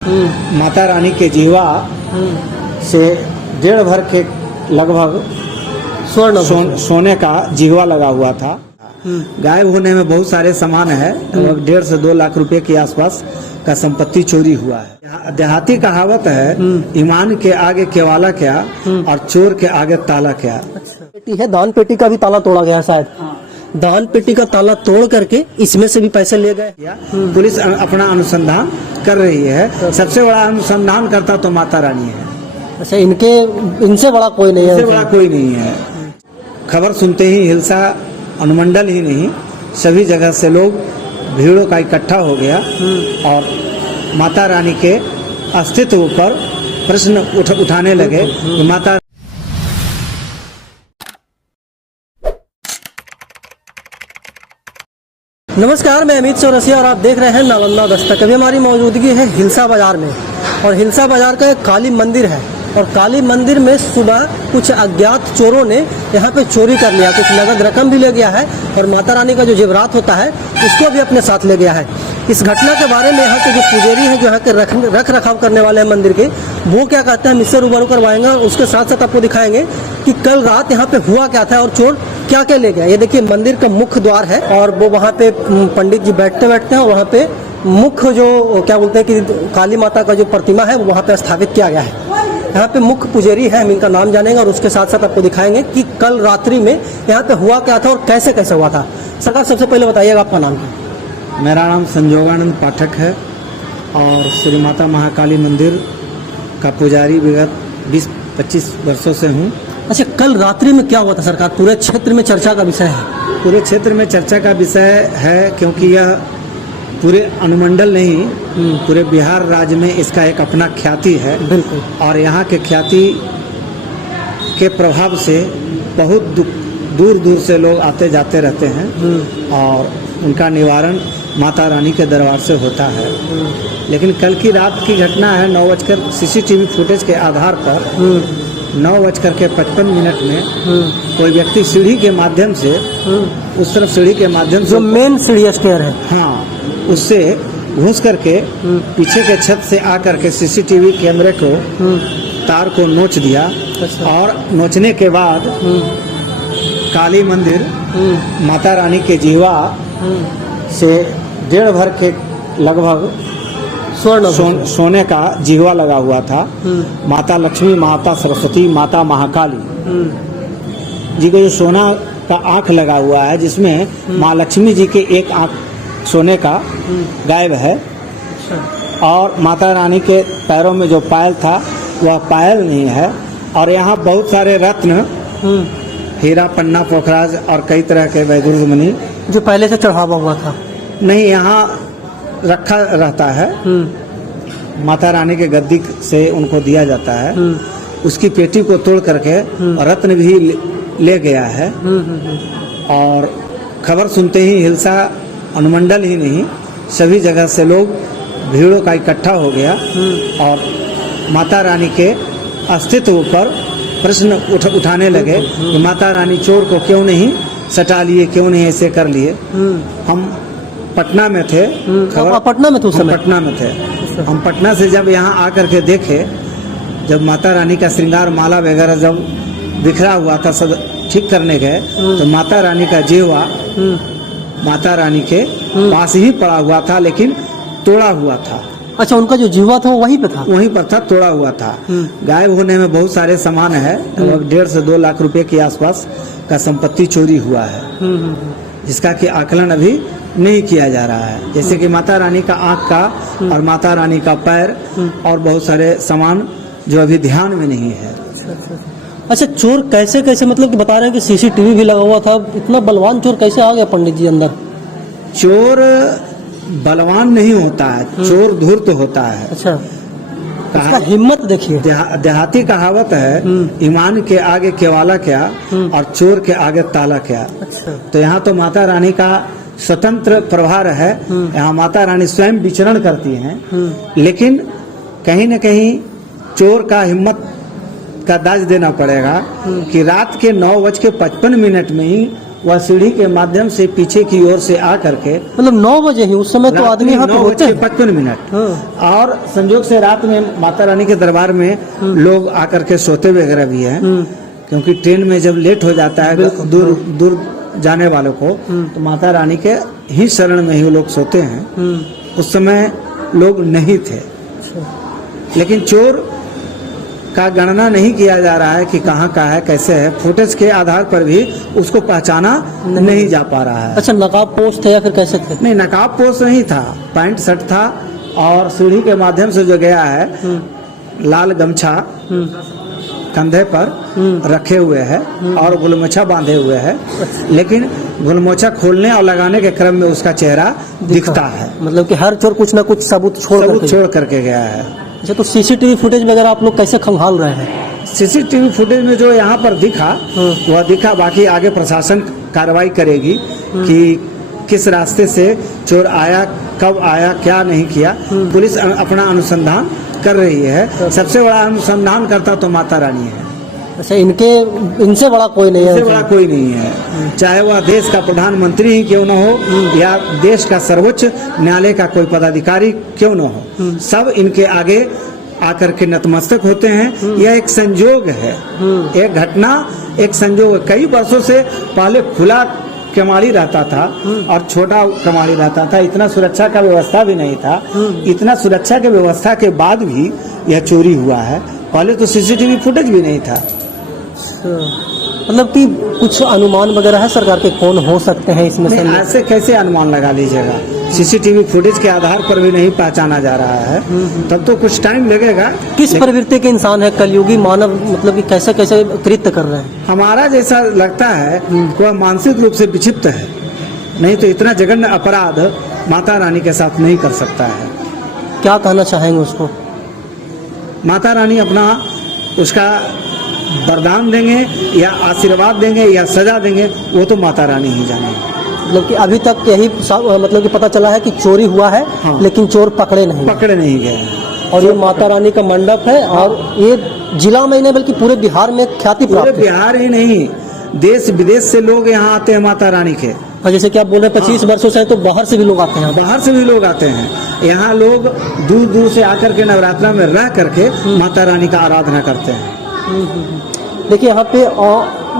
माता रानी के जीवा से 1.5 भर के लगभग सोने का जीवा लगा हुआ था। गायब होने में बहुत सारे सामान है, लगभग 1.5 से 2 लाख रुपए के आसपास का संपत्ति चोरी हुआ है। देहाती कहावत है, ईमान के आगे केवाला क्या और चोर के आगे ताला क्या। पेटी है, दान पेटी का भी ताला तोड़ा गया शायद। दान पेटी का ताला तोड़ करके इसमें से भी पैसे ले गए। पुलिस अपना अनुसंधान कर रही है। सबसे बड़ा अनुसंधान करता तो माता रानी है। अच्छा, इनसे बड़ा कोई नहीं है। इनसे बड़ा कोई नहीं है। खबर सुनते ही हिलसा अनुमंडल ही नहीं, सभी जगह से लोग भीड़ों का इकट्ठा हो गया और माता रानी के अस्तित्व पर प्रश्न उठाने लगे कि माता। नमस्कार, मैं अमित चौरसिया और आप देख रहे हैं नालंदा दस्तक। अभी हमारी मौजूदगी है हिलसा बाजार में और हिलसा बाजार का एक काली मंदिर है और काली मंदिर में सुबह कुछ अज्ञात चोरों ने यहाँ पे चोरी कर लिया। कुछ नगद रकम भी ले गया है और माता रानी का जो जेवरात होता है उसको भी अपने साथ ले गया है। इस घटना के बारे में यहाँ के जो पुजारी हैं, जो यहाँ के रख रखाव करने वाले हैं मंदिर के, वो क्या कहते हैं हम इससे रूबरू करवाएंगे और उसके साथ साथ आपको दिखाएंगे कि कल रात यहाँ पे हुआ क्या था और चोर क्या क्या ले गया। ये देखिए मंदिर का मुख्य द्वार है और वो वहाँ पे पंडित जी बैठते हैं और वहाँ पे मुख्य जो क्या बोलते हैं कि काली माता का जो प्रतिमा है वो वहाँ पे स्थापित किया गया है। यहाँ पे मुख्य पुजारी है, हम इनका नाम जानेंगे और उसके साथ साथ आपको दिखाएंगे कि कल रात्रि में यहाँ पे हुआ क्या था और कैसे कैसे हुआ था। सरकार, सबसे पहले बताइएगा आपका नाम क्या? मेरा नाम संजोगानंद पाठक है और श्री माता महाकाली मंदिर का पुजारी विगत 20-25 वर्षों से हूँ। अच्छा, कल रात्रि में क्या हुआ था सरकार? पूरे क्षेत्र में चर्चा का विषय है। पूरे क्षेत्र में चर्चा का विषय है क्योंकि यह पूरे अनुमंडल नहीं, पूरे बिहार राज्य में इसका एक अपना ख्याति है। बिल्कुल। और यहाँ के ख्याति के प्रभाव से बहुत दूर दूर से लोग आते जाते रहते हैं और उनका निवारण माता रानी के दरबार से होता है। लेकिन कल की रात की घटना है, 9 बजकर CCTV फुटेज के आधार पर 9:55 में कोई व्यक्ति सीढ़ी के माध्यम से उस तरफ सीढ़ी के माध्यम से जो मेन सीढ़ी स्टेयर है, हाँ, उससे घुस करके पीछे के छत से आकर के CCTV कैमरे को तार को नोच दिया। और नोचने के बाद काली मंदिर माता रानी के जीवा से 1.5 भर के लगभग सोने का जीवा लगा हुआ था। माता लक्ष्मी, माता सरस्वती, माता महाकाली जी को जो सोना का आँख लगा हुआ है, जिसमें माँ लक्ष्मी जी के एक आँख सोने का गायब है और माता रानी के पैरों में जो पायल था वह पायल नहीं है। और यहाँ बहुत सारे रत्न, हीरा, पन्ना, पोखराज और कई तरह के वैदुर्य मणि जो पहले से चढ़ावा हुआ था नहीं यहाँ रखा रहता है। माता रानी के गद्दी से उनको दिया जाता है। उसकी पेटी को तोड़ करके रत्न भी ले गया है। और खबर सुनते ही हिलसा अनुमंडल ही नहीं, सभी जगह से लोग भीड़ों का इकट्ठा हो गया और माता रानी के अस्तित्व पर प्रश्न उठाने लगे कि माता रानी चोर को क्यों नहीं सटा लिए, क्यों नहीं ऐसे कर लिए। हम पटना में थे। पटना में थे उस समय? पटना में थे। हम पटना से जब यहाँ आकर के देखे, जब माता रानी का श्रृंगार माला वगैरह जब बिखरा हुआ था, सब ठीक करने गए तो माता रानी का जीवा माता रानी के पास ही पड़ा हुआ था, लेकिन तोड़ा हुआ था। अच्छा, उनका जो जीवा था वो वहीं पे था? वहीं पर था, तोड़ा हुआ था। गायब होने में बहुत सारे सामान है, लगभग 1.5 से 2 लाख रुपए के आसपास का संपत्ति चोरी हुआ है, जिसका कि आकलन अभी नहीं किया जा रहा है। जैसे कि माता रानी का आँख का और माता रानी का पैर और बहुत सारे सामान जो अभी ध्यान में नहीं है। अच्छा, चोर कैसे कैसे, मतलब कि बता रहे हैं कि CCTV भी लगा हुआ था, इतना बलवान चोर कैसे आ गया पंडित जी अंदर? चोर बलवान नहीं होता है, चोर धूर्त होता है। अच्छा, उसका हिम्मत देखिए। देहाती कहावत है, ईमान के आगे केवाला क्या और चोर के आगे ताला क्या। अच्छा। तो यहाँ तो माता रानी का स्वतंत्र प्रभार है। यहाँ माता रानी स्वयं विचरण करती हैं, लेकिन कहीं न कहीं चोर का हिम्मत का दाज देना पड़ेगा कि रात के 9:55 में ही वह सीढ़ी के माध्यम से पीछे की ओर से आ करके मतलब 9 बजे ही, उस समय तो आदमी यहाँ पे होते हैं। 9:55 हाँ। और संयोग से रात में माता रानी के दरबार में लोग आकर के सोते वगैरह भी हैं, क्योंकि ट्रेन में जब लेट हो जाता है दूर दूर जाने वालों को, तो माता रानी के ही शरण में ही वो लोग सोते हैं। उस समय लोग नहीं थे, लेकिन चोर का गणना नहीं किया जा रहा है कि कहाँ का है, कैसे है। फुटेज के आधार पर भी उसको पहचाना नहीं जा पा रहा है। अच्छा, नकाब पोश थे या फिर कैसे थे? नहीं, नकाब पोश नहीं था, पैंट शर्ट था, और सीढ़ी के माध्यम से जो गया है लाल गमछा कंधे पर रखे हुए है और गुलमोछा बांधे हुए है, लेकिन गुलमोछा खोलने और लगाने के क्रम में उसका चेहरा दिखता है। मतलब कि हर चोर कुछ ना कुछ सबूत छोड़ करके गया है। अच्छा, तो सीसीटीवी फुटेज वगैरह आप लोग कैसे खंगाल रहे हैं? सीसीटीवी फुटेज में जो यहाँ पर दिखा वह दिखा, बाकी आगे प्रशासन कार्रवाई करेगी कि किस रास्ते से चोर आया, कब आया, क्या नहीं किया। पुलिस अपना अनुसंधान कर रही है। सबसे बड़ा अनुसंधान करता तो माता रानी है। अच्छा, इनसे बड़ा कोई नहीं है? इनसे बड़ा कोई नहीं है, चाहे वह देश का प्रधानमंत्री ही क्यों न हो या देश का सर्वोच्च न्यायालय का कोई पदाधिकारी क्यों न हो, सब इनके आगे आकर के नतमस्तक होते हैं। यह एक संयोग है, एक घटना, एक संयोग। कई वर्षों से पहले खुला कमाड़ी रहता था और छोटा कमाड़ी रहता था, इतना सुरक्षा का व्यवस्था भी नहीं था। इतना सुरक्षा के व्यवस्था के बाद भी यह चोरी हुआ है। पहले तो सीसीटीवी फुटेज भी नहीं था। मतलब कि कुछ अनुमान वगैरह है सरकार के, कौन हो सकते हैं इसमें से? ऐसे कैसे अनुमान लगा लीजिएगा? सीसीटीवी फुटेज के आधार पर भी नहीं पहचाना जा रहा है, तब तो कुछ टाइम लगेगा। किस प्रवृत्ति के इंसान है कलयुगी मानव, मतलब कि कैसे कैसे कृत्य कर रहे हैं? हमारा जैसा लगता है वह मानसिक रूप से विक्षिप्त है, नहीं तो इतना जघन्य अपराध माता रानी के साथ नहीं कर सकता है। क्या कहना चाहेंगे उसको? माता रानी अपना उसका वरदान देंगे या आशीर्वाद देंगे या सजा देंगे, वो तो माता रानी ही जानेंगे। मतलब कि अभी तक यही मतलब कि पता चला है कि चोरी हुआ है, हाँ। लेकिन चोर पकड़े नहीं गए। और ये माता रानी का मंडप है, और ये जिला में नहीं बल्कि पूरे बिहार में ख्याति प्राप्त है। पूरे बिहार ही नहीं, देश विदेश से लोग यहाँ आते हैं माता रानी के। और जैसे कि आप बोल रहे हैं 25 वर्षों से, तो बाहर से भी लोग आते हैं। बाहर से भी लोग आते हैं। यहाँ लोग दूर दूर से आकर के नवरात्रा में रह करके माता रानी का आराधना करते हैं। देखिए, यहाँ पे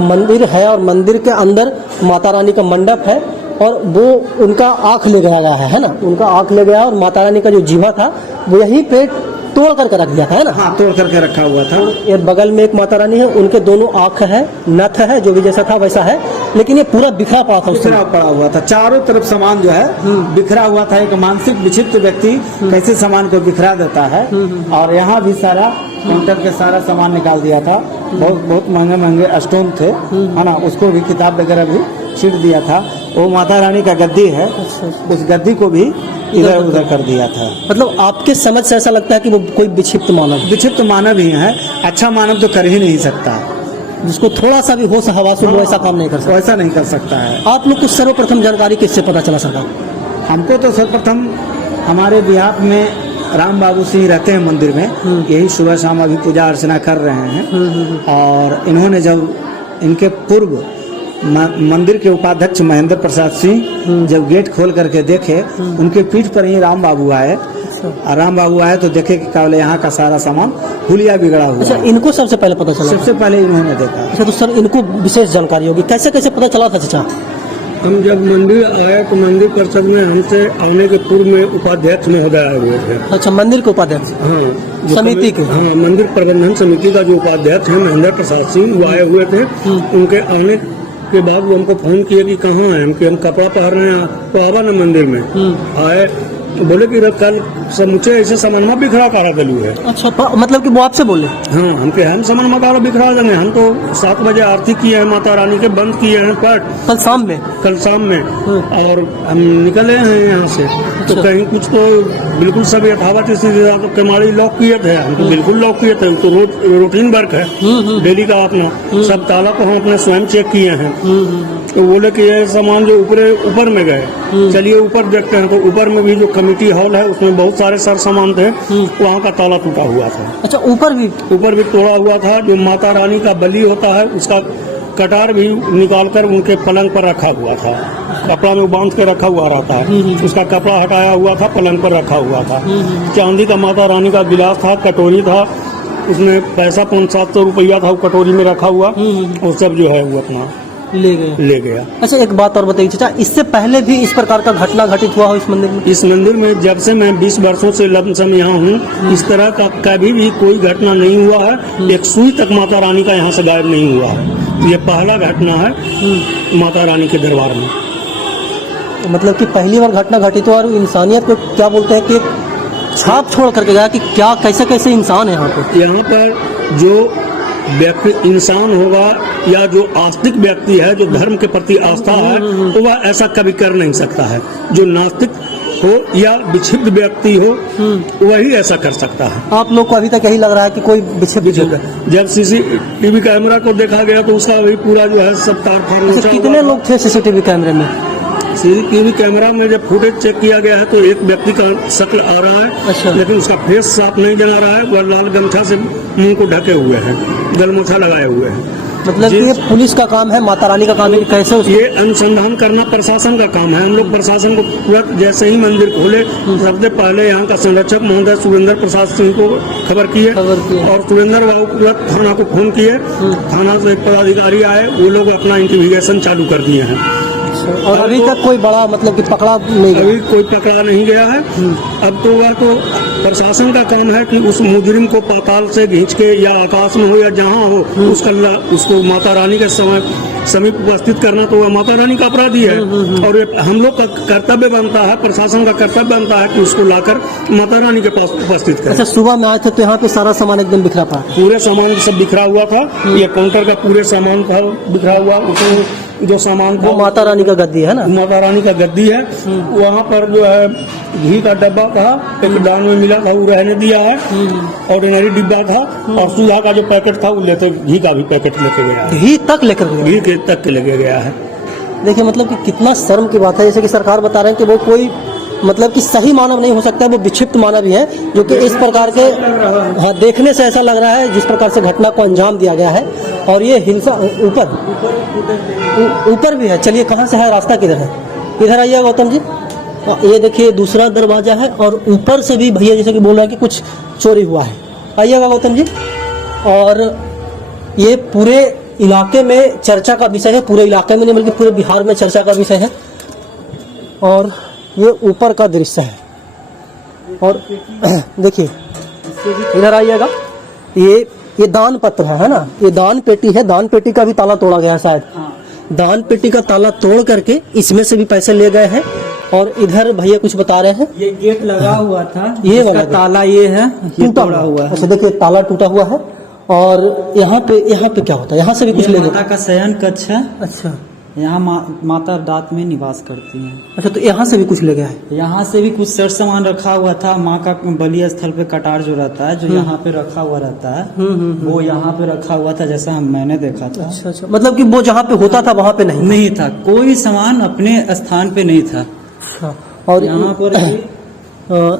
मंदिर है और मंदिर के अंदर माता रानी का मंडप है, और वो उनका आँख ले गया है ना? उनका आँख ले गया, और माता रानी का जो जीवा था वो यहीं पे तोड़ करके रख दिया था, है ना? हाँ, तोड़ करके रखा हुआ था। ये बगल में एक माता रानी है, उनके दोनों आँख है, नथ है, जो भी जैसा था वैसा है, लेकिन ये पूरा बिखरा पड़ा था। बिखरा पड़ा हुआ था, चारों तरफ सामान जो है बिखरा हुआ था। एक मानसिक विक्षिप्त व्यक्ति कैसे सामान को बिखरा देता है। और यहाँ भी सारा काउंटर के सारा सामान निकाल दिया था। बहुत महंगे महंगे स्टोन थे, है ना, उसको भी किताब वगैरह भी छीट दिया था। वो माता रानी का गद्दी है, उस गद्दी को भी इधर उधर कर दिया था। मतलब आपके समझ से ऐसा लगता है कि वो कोई विक्षिप्त मानव ही है। अच्छा मानव तो कर ही नहीं सकता, जिसको थोड़ा सा भी होश हवास हो, वो ऐसा काम नहीं कर सकता। ऐसा नहीं कर सकता है। आप लोग को सर्वप्रथम जानकारी किससे पता चला सरकार? हमको तो सर्वप्रथम हमारे बिहार में राम बाबू सिंह रहते हैं मंदिर में, यही सुबह शाम अभी पूजा अर्चना कर रहे हैं। और इन्होंने जब इनके पूर्व मंदिर के उपाध्यक्ष महेंद्र प्रसाद सिंह जब गेट खोल करके देखे, उनके पीठ पर ही राम बाबू आए। और राम बाबू आए तो देखे कि केवल यहाँ का सारा सामान हुलिया बिगड़ा हुआ। अच्छा, इनको सबसे पहले पता चला? सबसे पहले इन्होंने देखा। अच्छा, तो सर इनको विशेष जानकारी होगी, कैसे कैसे पता चला था चाचा? हम जब मंदिर आए तो मंदिर परिषद में हमसे आने के पूर्व में उपाध्यक्ष महोदय आए हुए थे। अच्छा, मंदिर के उपाध्यक्ष? हाँ, समिति के? हाँ, मंदिर प्रबंधन समिति का जो उपाध्यक्ष है महेंद्र प्रसाद सिंह, वो आए हुए थे। उनके आने के बाद वो हमको फोन किए कि कहाँ हैं हम कपड़ा पहन रहे हैं, तो आवा न मंदिर में। आए, बोले कि कल समुचे ऐसे सामान बिखरा कारा गलू है। अच्छा, मतलब कि वो आपसे बोले? हाँ, हमके हम सामान मकारा बिखरा देंगे। हम तो 7 बजे आरती किए हैं माता रानी के, बंद किए हैं पाठ कल शाम में। और हम निकले हैं यहाँ से। तो कहीं कुछ तो बिल्कुल सब यथावत स्थिति था। तो कमाड़ी लॉक किए थे, हम तो बिल्कुल लॉक किए थे। तो रोज रूटीन वर्क है डेली का अपना, सब ताला को हम अपने स्वयं चेक किए हैं। तो बोले कि ये सामान जो ऊपर में गए, चलिए ऊपर देखते हैं। तो ऊपर में भी जो कमेटी हॉल है उसमें बहुत सारे सर सामान थे, वहाँ का ताला टूटा हुआ था। अच्छा, ऊपर भी तोड़ा हुआ था। जो माता रानी का बलि होता है उसका कटार भी निकाल कर उनके पलंग पर रखा हुआ था, कपड़ा में बांध के रखा हुआ रहता है, उसका कपड़ा हटाया हुआ था, पलंग पर रखा हुआ था। चांदी का माता रानी का गिलास था, कटोरी था, उसमें पैसा 500-700 रुपया था, वो कटोरी में रखा हुआ, और सब जो है वो अपना ले गया। अच्छा, एक बात और बताइए चाचा, इससे पहले भी इस प्रकार का घटना घटित हुआ हो इस मंदिर में? इस मंदिर में जब से मैं 20 वर्षों से लमसम यहाँ हूँ, इस तरह का कभी भी कोई घटना नहीं हुआ है। एक सुई तक माता रानी का यहाँ से गायब नहीं हुआ है। ये पहला घटना है माता रानी के दरबार में। मतलब कि पहली बार घटना घटित हुआ और इंसानियत को क्या बोलते हैं कि छाप छोड़ करके गया कि क्या कैसे कैसे इंसान है यहाँ पे। यहाँ पर जो व्यक्ति इंसान होगा या जो आस्तिक व्यक्ति है, जो धर्म के प्रति आस्था है, तो वह ऐसा कभी कर नहीं सकता है। जो नास्तिक हो या विक्षिप्त व्यक्ति हो, वही ऐसा कर सकता है। आप लोग को अभी तक यही लग रहा है कि कोई विक्षिप्त है? जब सीसीटीवी कैमरा को देखा गया तो उसका भी पूरा जो है सब तार अच्छा, कितने लोग थे सीसीटीवी कैमरे में? सीसीटीवी कैमरा में जब फुटेज चेक किया गया है तो एक व्यक्ति का शक्ल आ रहा है। अच्छा। लेकिन उसका फेस साफ नहीं जना रहा है, वह लाल गमछा से मुंह को ढके हुए हैं, गलमोछा लगाए हुए हैं। मतलब कि ये पुलिस का काम है, माता रानी का काम है कि कैसे उसको... ये अनुसंधान करना प्रशासन का काम है। हम लोग प्रशासन को तुरंत जैसे ही मंदिर खोले, सबसे पहले यहाँ का संरक्षक महोदय सुरेंद्र प्रसाद सिंह को खबर किए और सुरेंद्र बाबू तुरंत थाना को फोन किए। थाना से एक पदाधिकारी आए, वो लोग अपना इन्वेस्टिगेशन चालू कर दिए हैं। और अभी तक कोई बड़ा मतलब कि पकड़ा नहीं गया? अभी कोई पकड़ा नहीं गया है। अब तो वह तो प्रशासन का काम है कि उस मुजरिम को पाताल से खींच के या आकाश में हो या जहाँ हो, उसको माता रानी के समीप उपस्थित करना, तो वह माता रानी का अपराधी है। और हम लोग का कर्तव्य बनता है, प्रशासन का कर्तव्य बनता है कि उसको लाकर माता रानी के पास उपस्थित करें। अच्छा, सुबह में आए थे तो यहाँ पे सारा सामान एकदम बिखरा पड़ा? पूरे सामान सब बिखरा हुआ था। ये काउंटर का पूरे सामान था बिखरा हुआ। उसमें जो सामान था, वो माता रानी का गद्दी है ना? माता रानी का गद्दी है। वहाँ पर जो है घी का डब्बा था, एक दान में मिला था, वो रहने दिया है। ऑर्डिनरी डिब्बा था और सुधा का जो पैकेट था वो लेते, घी का भी पैकेट लेके गया, घी तक लेकर गया? घी के तक के लेके गया है। देखिए, मतलब कि कितना शर्म की बात है। जैसे कि सरकार बता रहे हैं कि वो कोई मतलब कि सही मानव नहीं हो सकता, वो विक्षिप्त मानव ही है, जो कि इस प्रकार के, हाँ, देखने से ऐसा लग रहा है जिस प्रकार से घटना को अंजाम दिया गया है। और ये हिंसा ऊपर भी है। चलिए, कहाँ से है, रास्ता किधर है? इधर आइए गौतम जी। ये देखिए दूसरा दरवाजा है और ऊपर से भी भैया जैसे कि बोल रहे हैं कि कुछ चोरी हुआ है। आइएगा गौतम जी। और ये पूरे इलाके में चर्चा का विषय है, पूरे इलाके में नहीं बल्कि पूरे बिहार में चर्चा का विषय है। और ये ऊपर का दृश्य है। और देखिए, इधर आइएगा। ये दान पत्र है ना? ये दान पेटी है। दान पेटी का भी ताला तोड़ा गया है शायद। दान पेटी का ताला तोड़ करके इसमें से भी पैसे ले गए हैं। और इधर भैया कुछ बता रहे हैं, ये गेट लगा हुआ था, ये वाला ताला ये है, टूटा हुआ है। अच्छा, देखिए ताला टूटा हुआ है। और यहाँ पे क्या होता है? यहाँ से भी कुछ ले गए? माता का शयन कक्ष है। अच्छा, यहाँ माता रात में निवास करती हैं। अच्छा, तो यहाँ से भी कुछ ले गया है? यहाँ से भी कुछ सर सामान रखा हुआ था। माँ का बलि स्थल पे कटार जो रहता है, जो यहाँ पे रखा हुआ रहता है, वो यहाँ पे रखा हुआ था, जैसा मैंने देखा था। अच्छा अच्छा, मतलब कि वो जहाँ पे होता था वहाँ पे नहीं था, कोई सामान अपने स्थान पे नहीं था। अच्छा, और यहाँ पर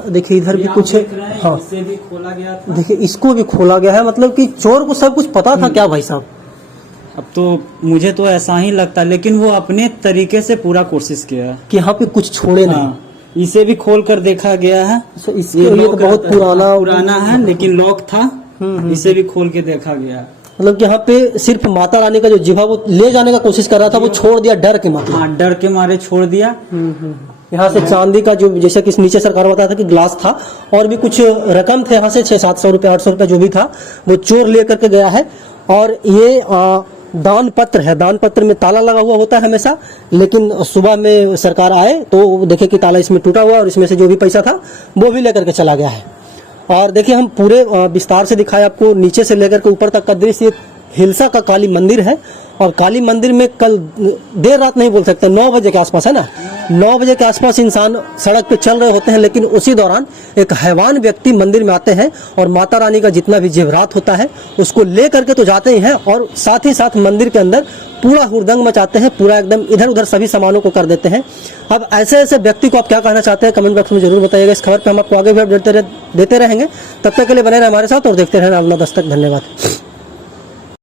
देखिए इधर भी कुछ है। हाँ, इसे भी खोला गया था। देखिए इसको भी खोला गया है। मतलब कि चोर को सब कुछ पता था क्या भाई साहब? अब तो मुझे तो ऐसा ही लगता है, लेकिन वो अपने तरीके से पूरा कोशिश किया है कि यहाँ पे कुछ छोड़े नहीं। इसे भी खोल कर देखा गया है। ये तो बहुत पुराना है, लेकिन लॉक था। इसे भी खोल के देखा गया। मतलब कि यहाँ पे सिर्फ माता रानी का जो जीवा वो ले जाने का कोशिश कर रहा था, वो छोड़ दिया डर के मारे। हाँ, डर के मारे छोड़ दिया। यहाँ से चांदी का जो जैसे कि नीचे सरकार बताया था कि ग्लास था और भी कुछ रकम थे, यहाँ से 600-700 रुपये 800 रुपये जो भी था वो चोर ले करके गया है। और ये दान पत्र है। दान पत्र में ताला लगा हुआ होता है हमेशा, लेकिन सुबह में सरकार आए तो देखे कि ताला इसमें टूटा हुआ और इसमें से जो भी पैसा था वो भी लेकर के चला गया है। और देखिए हम पूरे विस्तार से दिखाए आपको, नीचे से लेकर के ऊपर तक का दृश्य। हिलसा का काली मंदिर है और काली मंदिर में कल देर रात नहीं बोल सकते, 9 बजे के आसपास है ना, 9 बजे के आसपास इंसान सड़क पे चल रहे होते हैं, लेकिन उसी दौरान एक हैवान व्यक्ति मंदिर में आते हैं और माता रानी का जितना भी जेवरात होता है उसको ले करके तो जाते ही हैं और साथ ही साथ मंदिर के अंदर पूरा हुड़दंग मचाते हैं, पूरा एकदम इधर उधर सभी सामानों को कर देते हैं। अब ऐसे ऐसे व्यक्ति को आप क्या कहना चाहते हैं कमेंट बॉक्स में जरूर बताइएगा। इस खबर पर हम आपको आगे भी अपडेट देते रहेंगे। तब तक के लिए बने रहे हमारे साथ और देखते रहें नालंदा दस्तक। धन्यवाद।